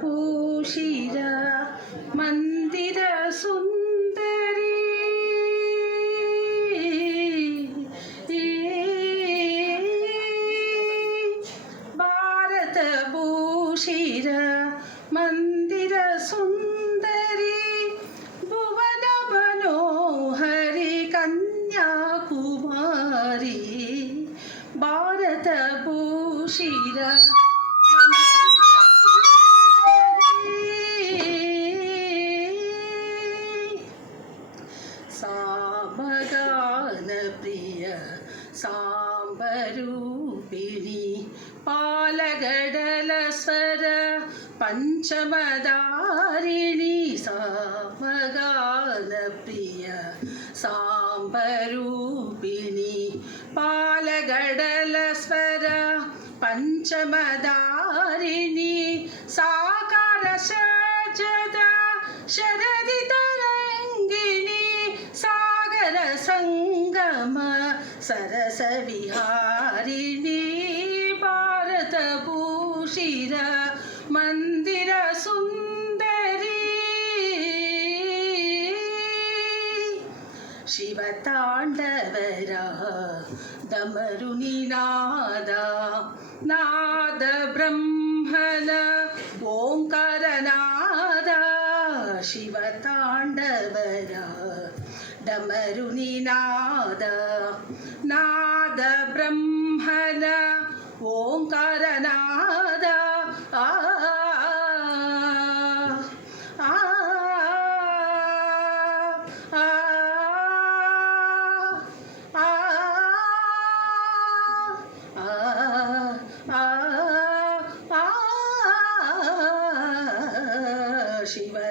ಭೂಷಿರ ಮಂದಿರ ಸುಂದರಿ ಭಾರತ ಭೂಷಿರ ಮಂದಿರ ಸುಂದರಿ ಭುವನ ಮನೋಹರಿ ಕನ್ಯಾಕುಮಾರಿ ಭಾರತ ಭೂಷಿರ ಸಾಮಗಾನ ಪ್ರಿಯ ಸಾಂಬರೂಪಿಣಿ ಪಾಲಗಡಲ ಸ್ವರ ಪಂಚಮದಾರಿಣಿ ಸಾಮಗಾನ ಪ್ರಿಯ ಸಾಂಬರೂಪಿಣಿ ಪಾಲಗಡಲ ಸ್ವರ ಪಂಚಮದಾರಿಣಿ ಸಾಕಾರ ಸಜದ ಶರದಿ ತರಂಗಿಣಿ ಸಾಗರ ಸಂಗಮ ಸರಸ ವಿಹಾರಿಣಿ ಭಾರತ ಭೂಷಿರ ಮಂದಿರ ಸುಂದರಿ ಶಿವತಾಂಡವರ ದಮರುನಿನಾದ ನಾದ ಬ್ರಹ್ಮನ ಓಂಕಾರನಾದ ಶಿವತಾಂಡವರ ಡಮರುನಿನಾದ ನಾದ ಬ್ರಹ್ಮನ ಓಂಕಾರನಾದ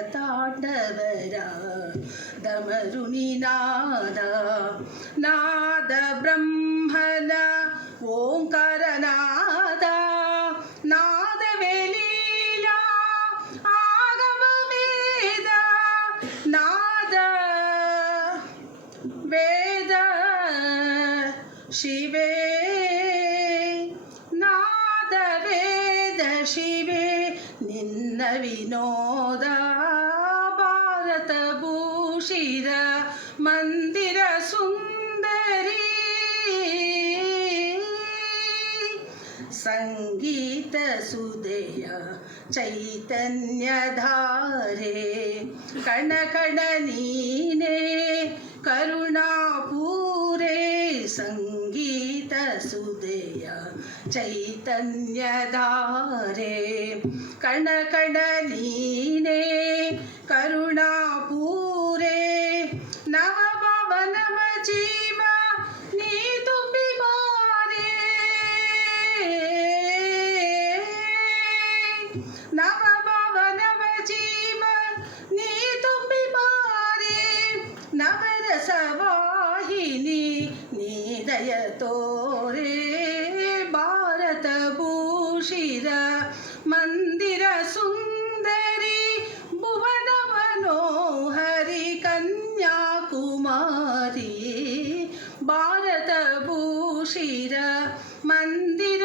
ಶಿವತಾಂಡವರ ದಮರುನಿನಾದ ನಾದ ಬ್ರಹ್ಮನ ಓಂಕಾರನಾದ ನಾದವೇ ಲೀಲಾ ಆಗಮ ವೇದ ನಾದ ವೇದ ಶಿವೇ ನಾದ ವೇದ ಶಿವೇ ನಿನ್ನ ವಿನೋದ ಭಾರತ ಭೂಷಿರ ಮಂದಿರ ಸುಂದರಿ ಸಂಗೀತ ಸುದೆಯ ಚೈತನ್ಯಧಾರೆ ಕಣ ಕಣ ನೀನೇ ಕರುಣಾಪೂರೆ ಸಂಗೀತ ಸುದೆಯ ಚೈತನ್ಯಧಾರೆ ಕಣ ಕಣ ನೀನೇ ಕರುಣಾಪೂರೆ ನವಭವ ನವ ಜೀವ ನೀ ತುಂಬಿ ಬಾರೆ ನವಭವ ನವ ಜೀವ ನೀ ತುಂಬಿ ಬಾರೆ ನವರಸವಾಹಿನಿ ನೀ ದಯ ತೋರೆ ಭಾರತ ಭೂಷಿರ ಮಂದಿರ ಸುಂದರಿ ಭುವನ ಮನೋಹರಿ ಕನ್ಯಾಕುಮಾರಿ ಭಾರತ ಭೂಷಿರ ಮಂದಿರ